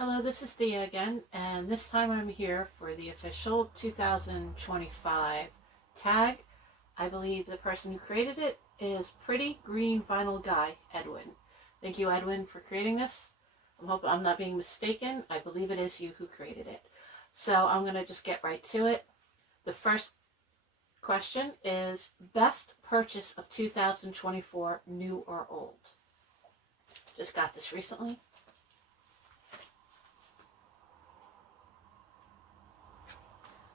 Hello, this is Thea again, and this time I'm here for the official 2025 tag. I believe the person who created it is Pretty Green Vinyl Guy, Edwin. Thank you, Edwin, for creating this. I'm hoping I'm not being mistaken. I believe it is you who created it. So I'm going to just get right to it. The first question is best purchase of 2024, new or old? Just got this recently.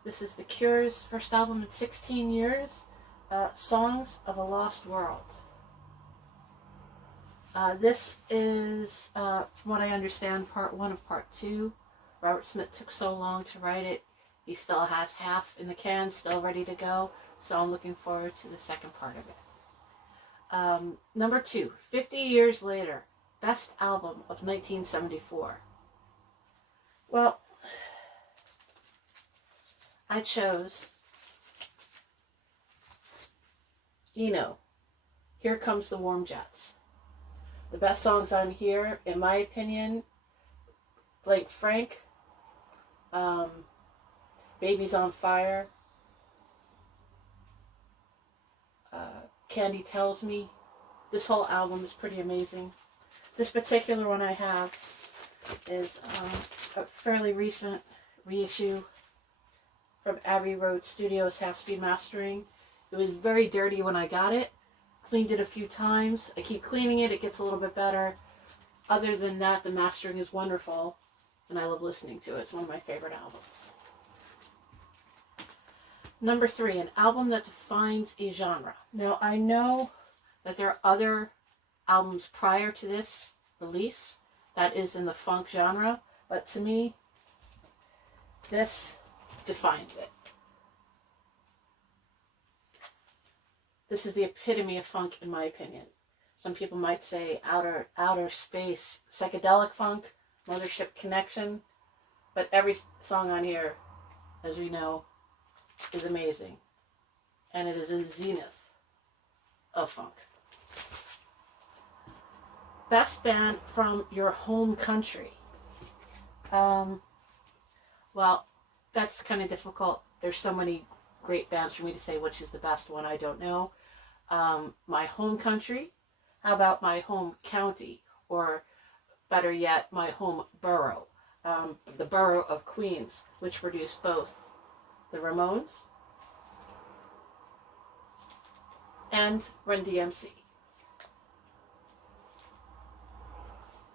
This is The Cure's first album in 16 years, Songs of a Lost World. This is, from what I understand, part one of part two. Robert Smith took so long to write it. He still has half in the can, still ready to go. So I'm looking forward to the second part of it. Number two, 50 years later, best album of 1974. Well, I chose, Here Comes the Warm Jets. The best songs on here, in my opinion, Blake Frank, Baby's on Fire, Candy Tells Me. This whole album is pretty amazing. This particular one I have is a fairly recent reissue from Abbey Road Studios half-speed mastering. It was very dirty when I got it. Cleaned it a few times. I keep cleaning it. It gets a little bit better. Other than that, the mastering is wonderful, and I love listening to it. It's one of my favorite albums. Number three, an album that defines a genre. Now, I know that there are other albums prior to this release that is in the funk genre, but to me, this defines it. This is the epitome of funk, in my opinion. Some people might say outer space, psychedelic funk, Mothership Connection, but every song on here, as we know, is amazing. And it is a zenith of funk. Best band from your home country. Well, that's kind of difficult. There's so many great bands for me to say which is the best one. I don't know. My home country. How about my home county? Or better yet, my home borough. The borough of Queens, which produced both the Ramones and Run DMC.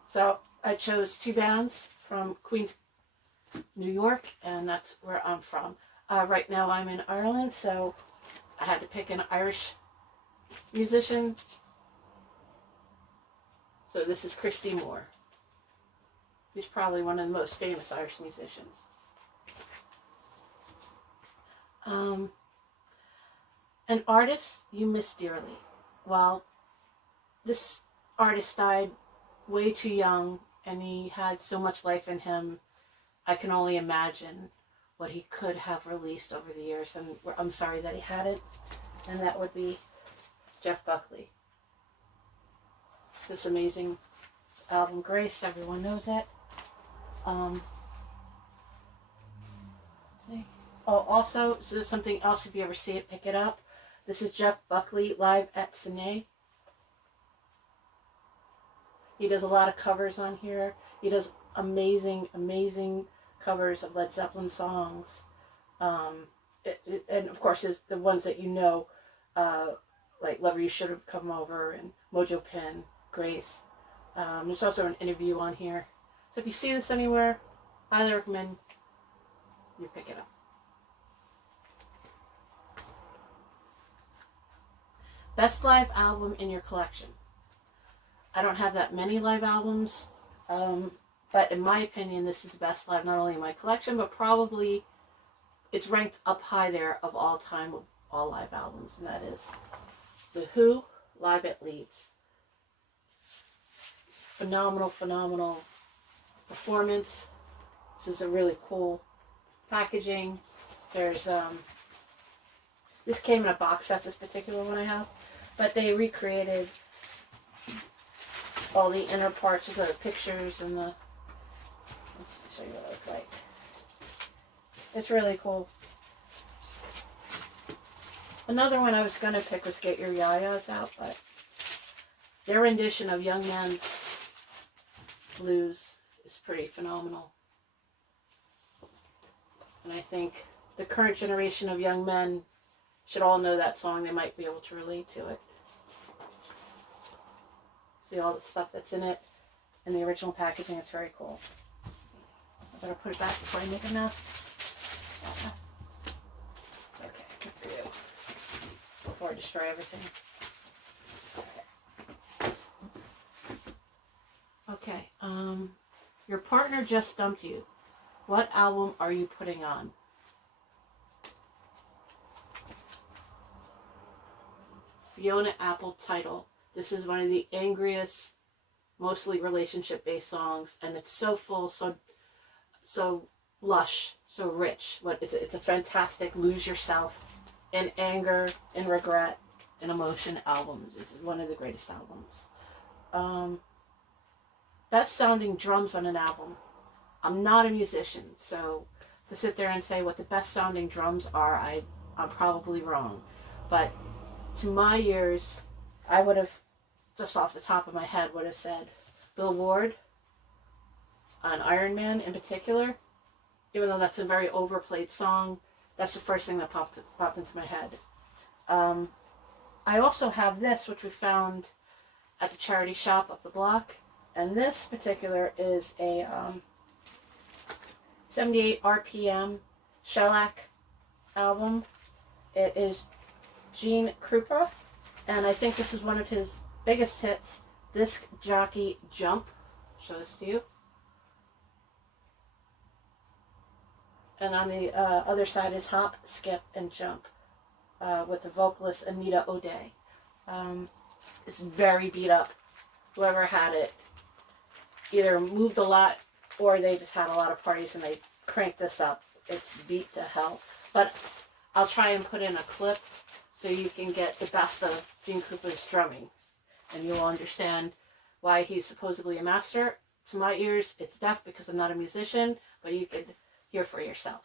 So I chose two bands from Queens, New York, and that's where I'm from. Right now I'm in Ireland, so I had to pick an Irish musician. So this is Christy Moore. He's probably one of the most famous Irish musicians. An artist you miss dearly. Well, this artist died way too young, and he had so much life in him. I can only imagine what he could have released over the years, and I'm sorry that he had it, and that would be Jeff Buckley. This amazing album, Grace, everyone knows it. Let's see. Oh, also, so there's something else, if you ever see it, pick it up. This is Jeff Buckley live at Cine. He does a lot of covers on here. He does amazing, amazing covers of Led Zeppelin songs. And of course, is the ones that you know, like Lover You Should Have Come Over and Mojo Pin, Grace. There's also an interview on here. So if you see this anywhere, I highly recommend you pick it up. Best live album in your collection. I don't have that many live albums, but in my opinion, this is the best live, not only in my collection, but probably it's ranked up high there of all time of all live albums, and that is The Who, live at Leeds. It's phenomenal, phenomenal performance. This is a really cool packaging. There's, this came in a box set, this particular one I have, but they recreated all the inner parts of the pictures and the, let's It's really cool. Another one I was going to pick was Get Your Yayas Out, but their rendition of Young Men's Blues is pretty phenomenal. And I think the current generation of young men should all know that song. They might be able to relate to it. See all the stuff that's in it in the original packaging. It's very cool. I better put it back before I make a mess. Okay, good for you. Before I destroy everything. Okay, your partner just dumped you. What album are you putting on? Fiona Apple title. This is one of the angriest, mostly relationship-based songs, and it's so full, so lush, so rich. It's a fantastic lose yourself in anger, in regret, in emotion albums. It's one of the greatest albums. Best sounding drums on an album. I'm not a musician, so to sit there and say what the best sounding drums are, I'm probably wrong. But to my ears, I would have, just off the top of my head, would have said Bill Ward on Iron Man in particular. Even though that's a very overplayed song, that's the first thing that popped into my head. I also have this, which we found at the charity shop up the block. And this particular is a 78 RPM shellac album. It is Gene Krupa, and I think this is one of his biggest hits, Disc Jockey Jump. Show this to you. And on the other side is Hop, Skip, and Jump with the vocalist Anita O'Day. It's very beat up. Whoever had it either moved a lot or they just had a lot of parties and they cranked this up. It's beat to hell. But I'll try and put in a clip so you can get the best of Gene Krupa's drumming. And you'll understand why he's supposedly a master. To my ears, it's deaf because I'm not a musician, but you could hear for yourself.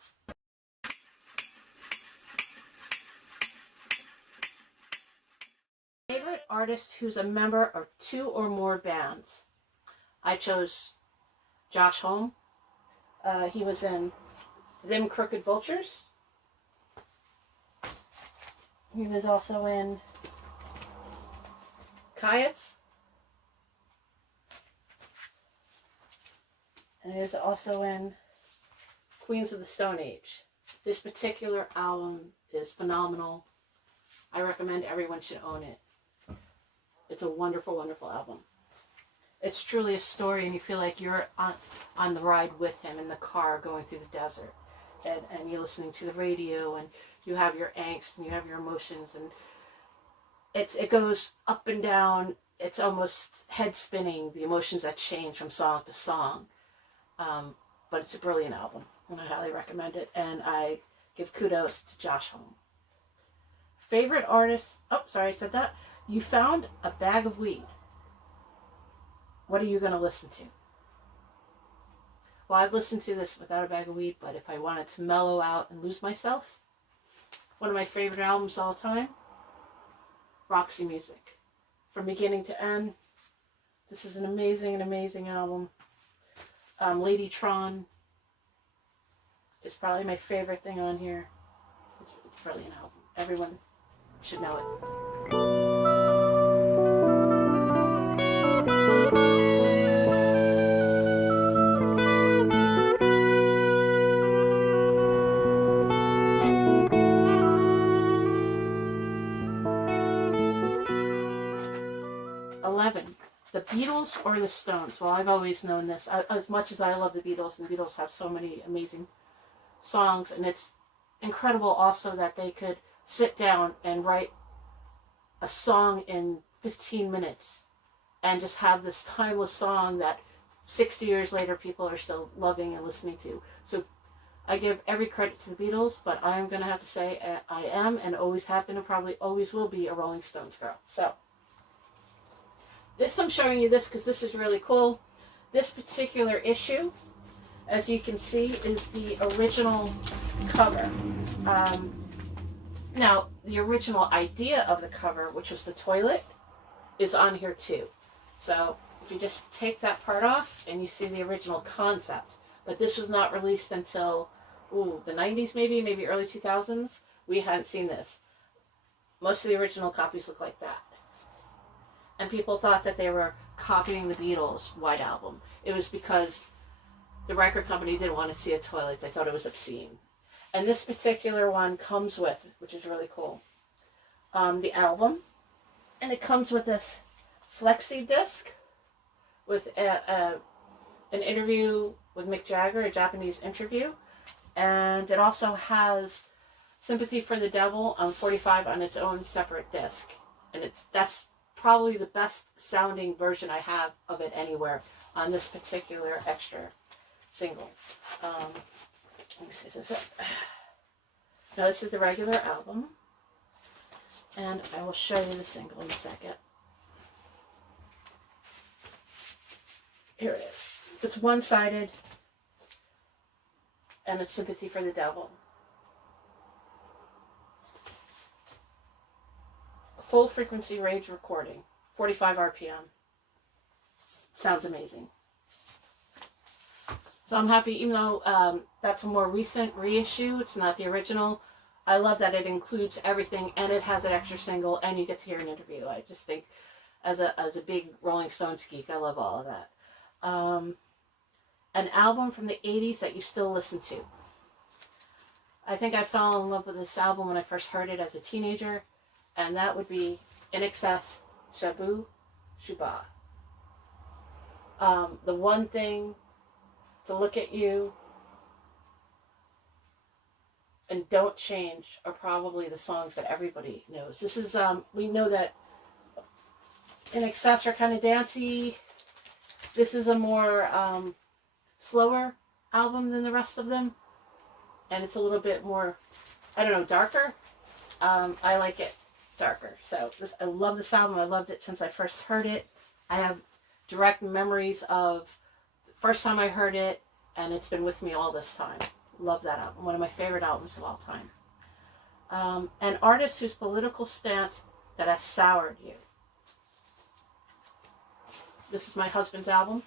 Favorite artist who's a member of 2 or more bands. I chose Josh Homme. He was in Them Crooked Vultures. He was also in Coyotes. And he was also in Queens of the Stone Age. This particular album is phenomenal. I recommend everyone should own it. It's a wonderful, wonderful album. It's truly a story, and you feel like you're on the ride with him in the car going through the desert. And you're listening to the radio, and you have your angst, and you have your emotions, and it goes up and down. It's almost head-spinning, the emotions that change from song to song. But it's a brilliant album, and I highly recommend it, and I give kudos to Josh Homme. Favorite artist? Oh, sorry, I said that. You found a bag of weed. What are you going to listen to? Well, I've listened to this without a bag of weed, but if I wanted to mellow out and lose myself, one of my favorite albums of all time, Roxy Music. From beginning to end, this is an amazing, amazing album. Lady Tron is probably my favorite thing on here. It's a brilliant album. Everyone should know it. 11. The Beatles or the Stones? Well, I've always known this. As much as I love the Beatles, and the Beatles have so many amazing songs, and it's incredible also that they could sit down and write a song in 15 minutes and just have this timeless song that 60 years later people are still loving and listening to. So I give every credit to the Beatles, but I'm going to have to say I am and always have been and probably always will be a Rolling Stones girl. So I'm showing you this because this is really cool. This particular issue, as you can see, is the original cover. Now, the original idea of the cover, which was the toilet, is on here too. So if you just take that part off and you see the original concept, but this was not released until the 90s, maybe early 2000s. We hadn't seen this. Most of the original copies look like that. And people thought that they were copying the Beatles' White Album. It was because the record company didn't want to see a toilet. They thought it was obscene. And this particular one comes with, which is really cool, the album. And it comes with this flexi disc with an interview with Mick Jagger, a Japanese interview. And it also has Sympathy for the Devil on 45 on its own separate disc. And that's probably the best sounding version I have of it anywhere on this particular extra single. Let me see, is this it? No, this is the regular album. And I will show you the single in a second. Here it is. It's one-sided, and it's Sympathy for the Devil. Full frequency range recording, 45 RPM. Sounds amazing. So I'm happy, even though that's a more recent reissue, it's not the original. I love that it includes everything, and it has an extra single, and you get to hear an interview. I just think, as a big Rolling Stones geek, I love all of that. An album from the 80s that you still listen to. I think I fell in love with this album when I first heard it as a teenager, and that would be In Excess, Shabu, Shuba. The One Thing, To Look at You, and Don't Change are probably the songs that everybody knows. This is, we know that In Excess are kind of dancey. This is a more slower album than the rest of them. And it's a little bit more, I don't know, darker. I like it darker. So I love this album. I loved it since I first heard it. I have direct memories of the first time I heard it, and it's been with me all this time. Love that album. One of my favorite albums of all time. An artist whose political stance that has soured you. This is my husband's album.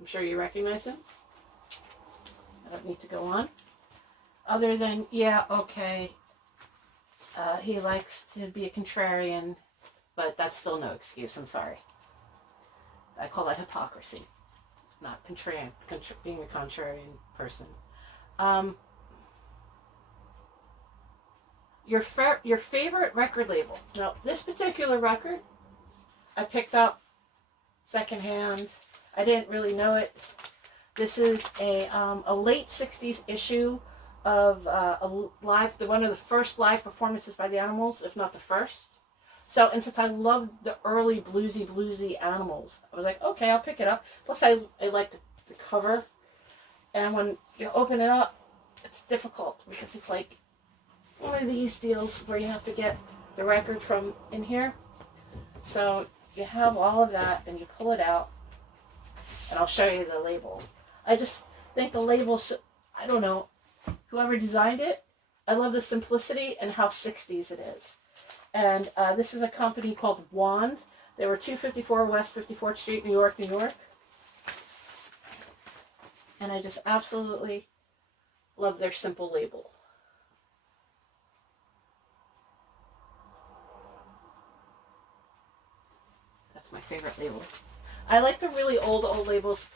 I'm sure you recognize him. I don't need to go on. Other than, yeah, okay, he likes to be a contrarian, but that's still no excuse. I'm sorry. I call that hypocrisy, not contrarian, being a contrarian person. Your favorite record label. Now, this particular record, I picked up secondhand. I didn't really know it. This is a late 60s issue of one of the first live performances by the Animals, if not the first. So, and since I love the early bluesy Animals, I was like, okay, I'll pick it up. Plus, I like the cover. And when you open it up, it's difficult because it's like one of these deals where you have to get the record from in here. So you have all of that and you pull it out, and I'll show you the label. I just think the label's, I don't know, whoever designed it, I love the simplicity and how 60s it is. And this is a company called Wand. They were 254 West 54th Street, New York, New York. And I just absolutely love their simple label. That's my favorite label. I like the really old labels.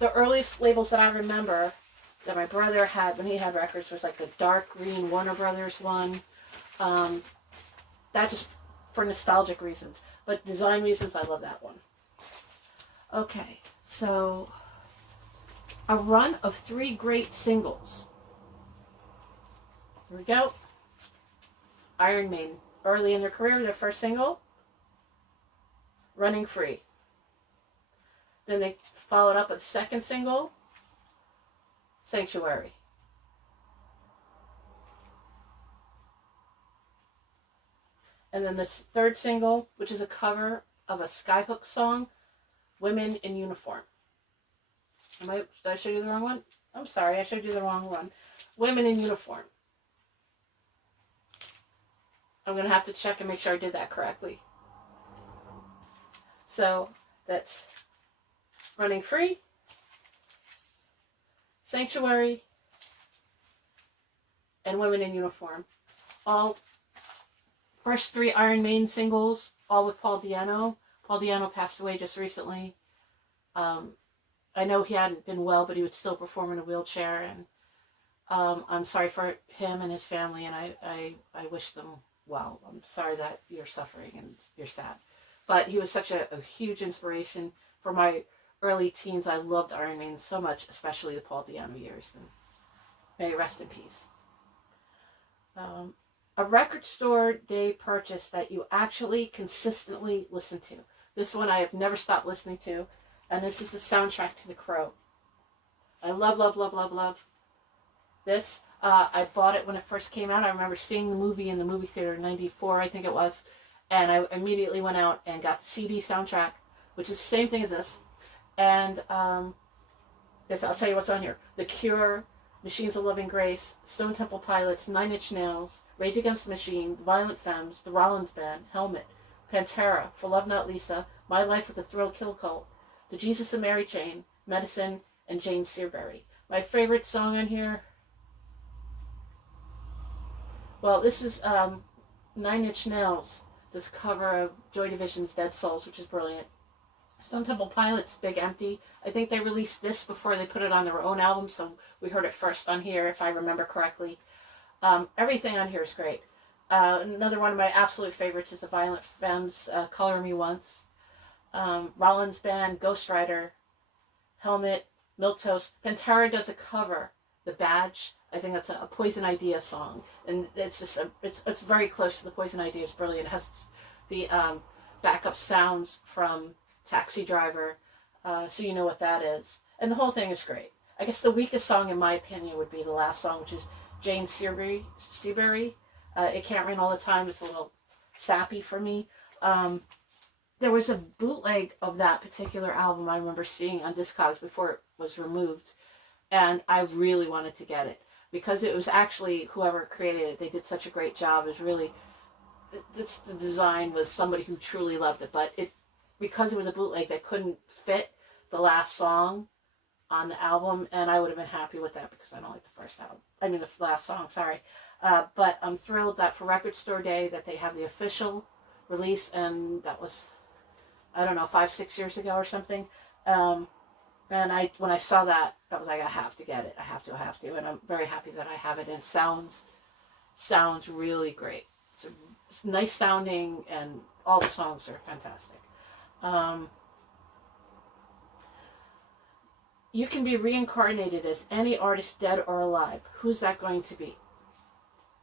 The earliest labels that I remember that my brother had when he had records was like the dark green Warner Brothers one. That just for nostalgic reasons. But design reasons, I love that one. Okay, so a run of 3 great singles. Here we go. Iron Maiden. Early in their career, their first single, Running Free. Then they followed up with a second single, Sanctuary. And then this third single, which is a cover of a Skyhook song, Women in Uniform. Did I show you the wrong one? I'm sorry, I showed you the wrong one. Women in Uniform. I'm going to have to check and make sure I did that correctly. So that's Running Free, Sanctuary, and Women in Uniform. All first 3 Iron Maiden singles, all with Paul Di'Anno. Paul Di'Anno passed away just recently. I know he hadn't been well, but he would still perform in a wheelchair, and I'm sorry for him and his family, and I wish them well. I'm sorry that you're suffering and you're sad. But he was such a huge inspiration for my early teens. I loved Iron Maiden so much, especially the Paul Di'Anno years, and may he rest in peace. A record store day purchase that you actually consistently listen to. This one I have never stopped listening to, and this is the soundtrack to The Crow. I love, love, love, love, love this. I bought it when it first came out. I remember seeing the movie in the movie theater in 94, I think it was, and I immediately went out and got the CD soundtrack, which is the same thing as this. And this, I'll tell you what's on here. The Cure, Machines of Loving Grace, Stone Temple Pilots, Nine Inch Nails, Rage Against the Machine, Violent Femmes, The Rollins Band, Helmet, Pantera, For Love Not Lisa, My Life with the Thrill Kill Cult, The Jesus and Mary Chain, Medicine, and Jane Searberry. My favorite song on here, well, this is Nine Inch Nails, this cover of Joy Division's Dead Souls, which is brilliant. Stone Temple Pilots, Big Empty. I think they released this before they put it on their own album, so we heard it first on here, if I remember correctly. Everything on here is great. Another one of my absolute favorites is the Violent Femmes, Color Me Once. Rollins Band, Ghost Rider, Helmet, Milquetoast. Pantera does a cover, The Badge. I think that's a Poison Idea song, and it's just it's very close to the Poison Idea. It's brilliant. It has the backup sounds from Taxi Driver, so you know what that is, and the whole thing is great. I guess the weakest song, in my opinion, would be the last song, which is Jane Searberry. It Can't Rain All the Time. It's a little sappy for me. There was a bootleg of that particular album I remember seeing on Discogs before it was removed, and I really wanted to get it because it was actually whoever created it. They did such a great job. It was really the design was somebody who truly loved it, but because it was a bootleg that couldn't fit the last song on the album, and I would have been happy with that because I don't like the first album. I mean the last song, sorry. But I'm thrilled that for Record Store Day that they have the official release, and that was, I don't know, 5-6 years ago or something. And when I saw that, I was like, I have to get it. I have to. And I'm very happy that I have it. And it sounds really great. It's nice sounding, and all the songs are fantastic. You can be reincarnated as any artist, dead or alive. Who's that going to be?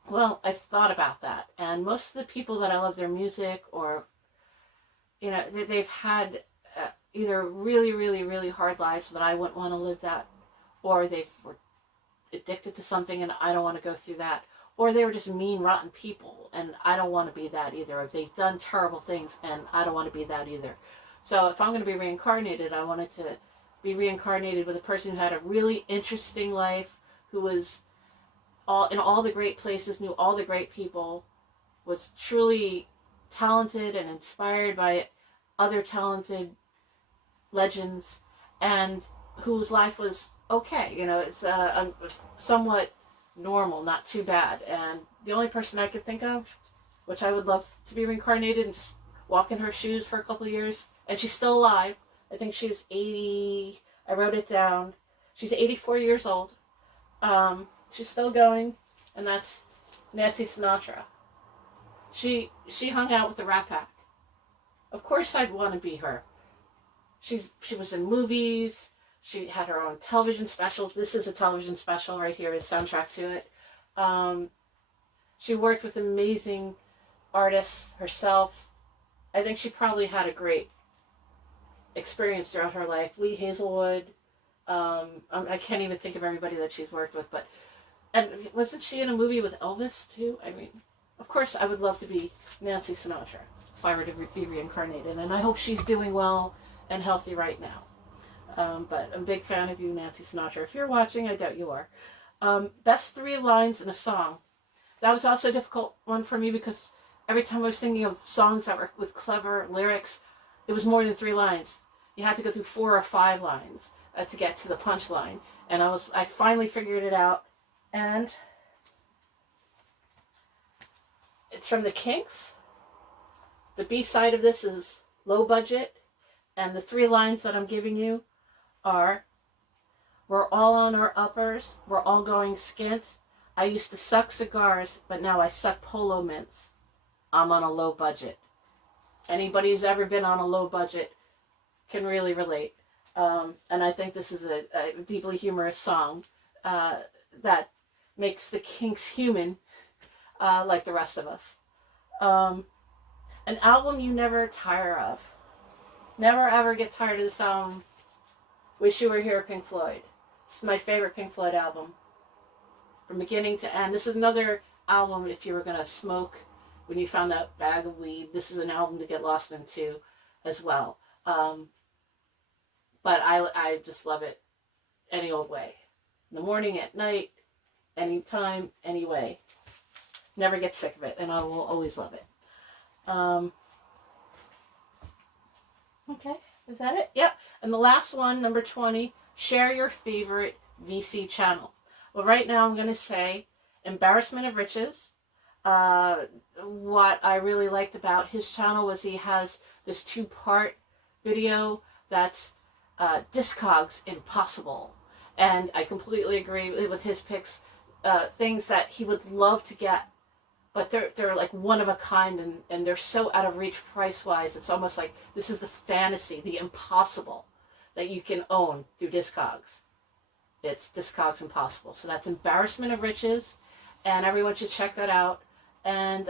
Well, I've thought about that, and most of the people that I love their music, or they've had either really, really, really hard lives that I wouldn't want to live that, or they were addicted to something and I don't want to go through that, or they were just mean, rotten people, and I don't want to be that either. If they've done terrible things, and I don't want to be that either. So if I'm going to be reincarnated, I wanted to be reincarnated with a person who had a really interesting life, who was in all the great places, knew all the great people, was truly talented and inspired by other talented legends, and whose life was okay. It's somewhat normal, not too bad. And the only person I could think of, which I would love to be reincarnated and just walk in her shoes for a couple of years, and she's still alive. I think she was 80. I wrote it down. She's 84 years old. She's still going, and that's Nancy Sinatra. She hung out with the Rat Pack. Of course I'd want to be her. She was in movies. She had her own television specials. This is a television special right here, a soundtrack to it. She worked with amazing artists herself. I think she probably had a great experience throughout her life. Lee Hazelwood. I can't even think of everybody that she's worked with, and wasn't she in a movie with Elvis too? I mean, of course I would love to be Nancy Sinatra if I were to be reincarnated, and I hope she's doing well and healthy right now. But I'm a big fan of you, Nancy Sinatra. If you're watching, I doubt you are. Best 3 lines in a song. That was also a difficult one for me because every time I was thinking of songs that were with clever lyrics, it was more than 3 lines. You had to go through 4 or 5 lines to get to the punchline. And I finally figured it out. And it's from the Kinks. The B-side of this is Low Budget. And the 3 lines that I'm giving you are, we're all on our uppers, we're all going skint. I used to suck cigars, but now I suck polo mints. I'm on a low budget. Anybody who's ever been on a low budget can really relate. And I think this is a deeply humorous song that makes the Kinks human like the rest of us. An album you never tire of. Never ever get tired of this album. Wish You Were Here, Pink Floyd. This is my favorite Pink Floyd album. From beginning to end. This is another album if you were going to smoke when you found that bag of weed. This is an album to get lost into as well. But I just love it any old way. In the morning, at night, anytime, any way. Never get sick of it, and I will always love it. Okay, is that it? Yep. And the last one, number 20, share your favorite VC channel. Well, right now I'm going to say Embarrassment of Riches. What I really liked about his channel was he has this 2-part video that's Discogs Impossible. And I completely agree with his picks. Things that he would love to get, but they're like one of a kind, and they're so out of reach price-wise. It's almost like this is the fantasy, the impossible that you can own through Discogs. It's Discogs Impossible. So that's Embarrassment of Riches, and everyone should check that out. And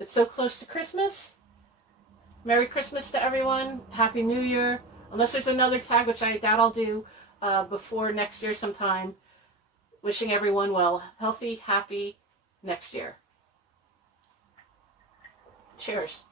it's so close to Christmas. Merry Christmas to everyone. Happy New Year. Unless there's another tag, which I doubt I'll do before next year sometime. Wishing everyone well, healthy, happy next year. Cheers.